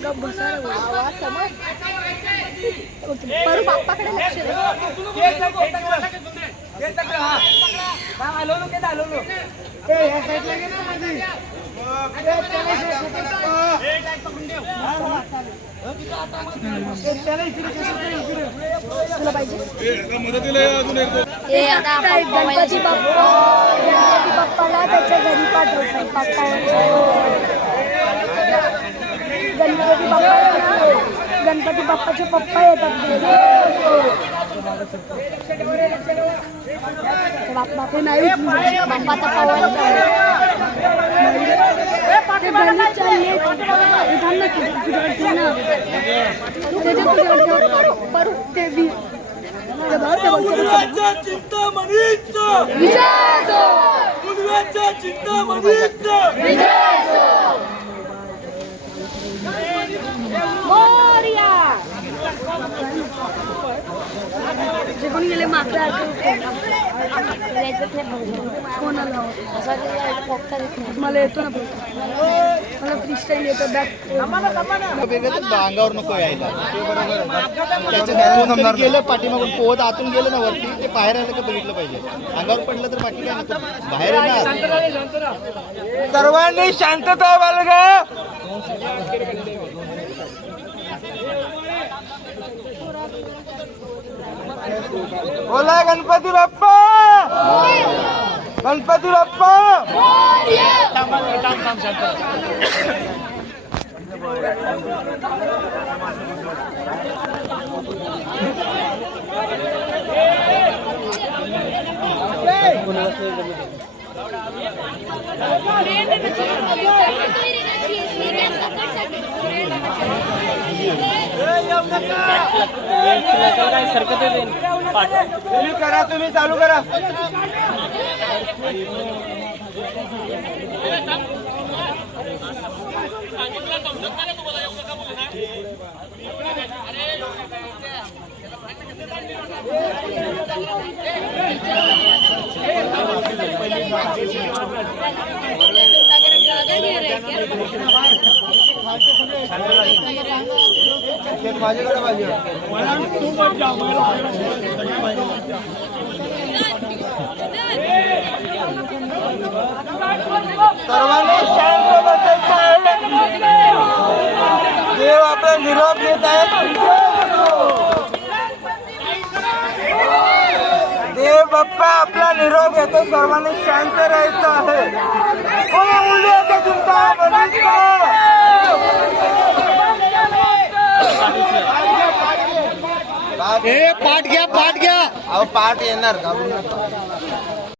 गप बसा समज परू बाप्पाकडे लक्ष गणपती बाप्पा. गणपती बाप्पाला त्याच्या घरी पाठवतात गणपती बाप्पा ना? गणपती बाप्पाचे पप्पा येतात बाप्पा नाही बाप्पा तर पवायला ते कोणी गेले? मागच्या मला येतो ना अंगावर नको यायला. त्याच्या गेलं पाठीमागून पोहत आतून गेलं ना वरती ते बाहेर आलं का बघितलं पाहिजे. अंगावर पडलं तर बाकी काय नाही बाहेर येणार. सर्वांनी शांतता बाळगा. बोला गणपती बाप्पा गणपती बाप्पा तुम्ही करा तुम्ही चालू करा माझ्याकडे पाहिजे सर्वांनी शांत देव आपला निरोप घेत आहेत. देव बाप्पा आपला निरोप घेतो. सर्वांनी शांत राहायचं आहे. ए पाठ घ्या पाठ घ्या. पाठ येणार. का